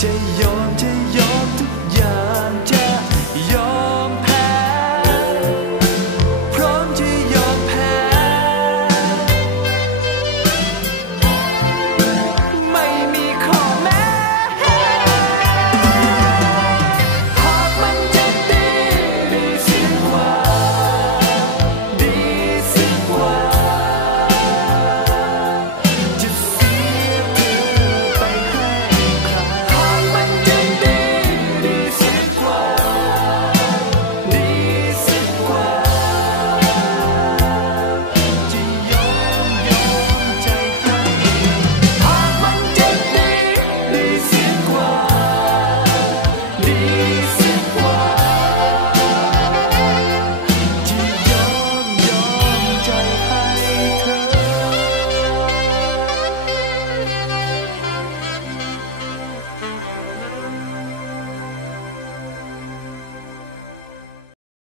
Jay Young, Jay Young.